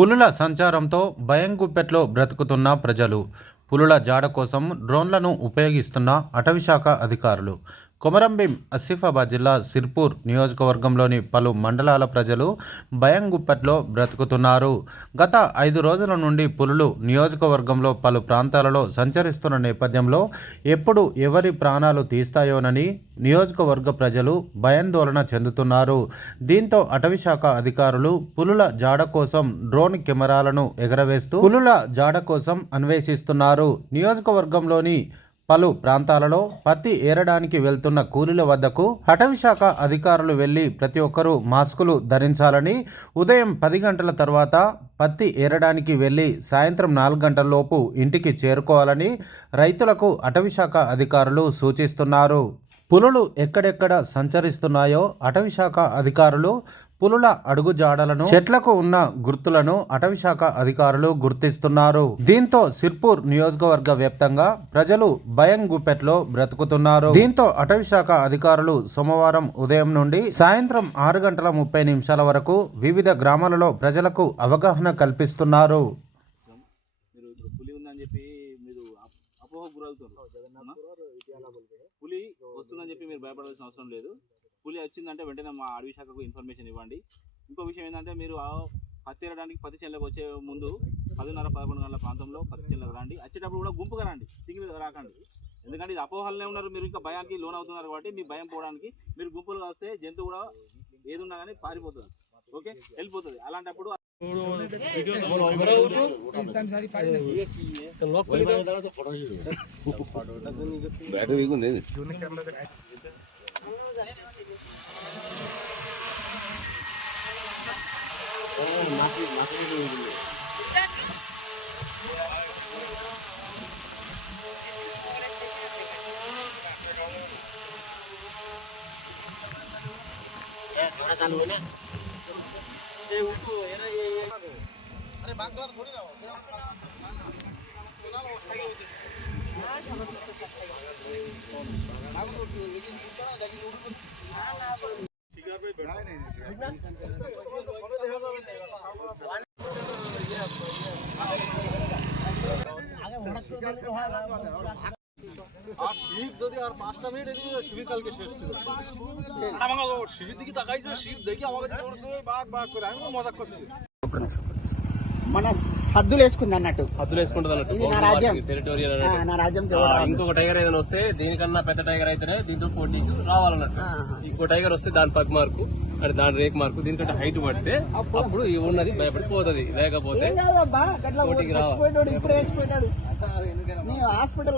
పులుల సంచారంతో భయంగుప్పెట్లో బ్రతుకుతున్న ప్రజలు. పులుల జాడ కోసం డ్రోన్లను ఉపయోగిస్తున్న అటవీశాఖ అధికారులు. కొమరంభీం ఆసిఫాబాద్ జిల్లా సిర్పూర్ నియోజకవర్గంలోని పలు మండలాల ప్రజలు భయంగుప్పెట్లో బ్రతుకుతున్నారు. గత ఐదు రోజుల నుండి పులులు నియోజకవర్గంలో పలు ప్రాంతాలలో సంచరిస్తున్న నేపథ్యంలో ఎప్పుడు ఎవరి ప్రాణాలు తీస్తాయోనని నియోజకవర్గ ప్రజలు భయాందోళన చెందుతున్నారు. దీంతో అటవీశాఖ అధికారులు పులుల జాడ కోసం డ్రోన్ కెమెరాలను ఎగరవేస్తూ పులుల జాడ కోసం అన్వేషిస్తున్నారు. నియోజకవర్గంలోని పలు ప్రాంతాలలో పత్తి ఏరడానికి వెళ్తున్న కూలీల వద్దకు అటవీశాఖ అధికారులు వెళ్ళి ప్రతి ఒక్కరూ మాస్కులు ధరించాలని ఉదయం పది గంటల తర్వాత పత్తి ఏరడానికి వెళ్ళి సాయంత్రం నాలుగు గంటల లోపు ఇంటికి చేరుకోవాలని రైతులకు అటవీశాఖ అధికారులు సూచిస్తున్నారు. పులులు ఎక్కడెక్కడ సంచరిస్తున్నాయో అటవీశాఖ అధికారులు పులుల అడుగుజాడలను చెట్లకు ఉన్న గుర్తులను అటవీశాఖ అధికారులు గుర్తిస్తున్నారు. దీంతో సిర్పూర్ నియోజకవర్గ వ్యాప్తంగా ప్రజలు భయం గుప్పెట్లో బ్రతుకుతున్నారు. దీంతో అటవీశాఖ అధికారులు సోమవారం ఉదయం నుండి సాయంత్రం ఆరు గంటల ముప్పై నిమిషాల వరకు వివిధ గ్రామాలలో ప్రజలకు అవగాహన కల్పిస్తున్నారు. పులి వస్తుందని చెప్పి మీరు భయపడాల్సిన అవసరం లేదు. పులి వచ్చిందంటే వెంటనే మా అడవి శాఖకు ఇన్ఫర్మేషన్ ఇవ్వండి. ఇంకో విషయం ఏంటంటే మీరు ఆ పత్తి వెళ్ళడానికి పత్తి చేనులకు వచ్చే ముందు పదిన్నర పదకొండు గంటల ప్రాంతంలో పత్తి చేనులకు రండి. వచ్చేటప్పుడు కూడా గుంపుగా రండి. సింగిల్ రాకండి. ఎందుకంటే ఇది అపోహలనే ఉన్నారు. మీరు ఇంకా భయానికి లోన్ అవుతున్నారు కాబట్టి మీ భయం పోవడానికి మీరు గుంపులు వస్తే జంతువు కూడా ఏది ఉన్నా కానీ పారిపోతుంది. ఓకే? వెళ్ళిపోతుంది. అలాంటప్పుడు బ్యాటరీ আরে বাংলার ধরে নাও আর শিব যদি আর পাঁচটা মিনিট এদিকে শিবির কালকে শেষ ছিল। আমাকে শিবির দিকে তাকাইছে, শিব দেখি আমাকে বাঘ বাঘ করে। আমি মজা করছি। మన హద్దులు వేసుకుంది అన్నట్టు హద్దులు వేసుకుంటుంది అన్నట్టు ఇది నా రాజ్యం. టెరిటోరియల్ ఆ, అనేది. నా రాజ్యం ఆ, ఇంకొక టైగర్ ఏదైనా వస్తే దీనికన్నా పెద్ద టైగర్ అయితేనే దీంతో పోటీకి రావాలన్నట్టు. ఇంకో టైగర్ వస్తే దాని పగ్ మార్కు అంటే దాని రేక్ మార్కు దీనికంటే హైట్ పడితే అప్పుడు ఈ ఉన్నది భయపడిపోతుంది. లేకపోతే ఏం కాదబ్బా? గట్ల పోటీకి రావాలి. చచ్చిపోయాడు ఇప్పుడే చచ్చిపోయాడు నీ హాస్పిటల్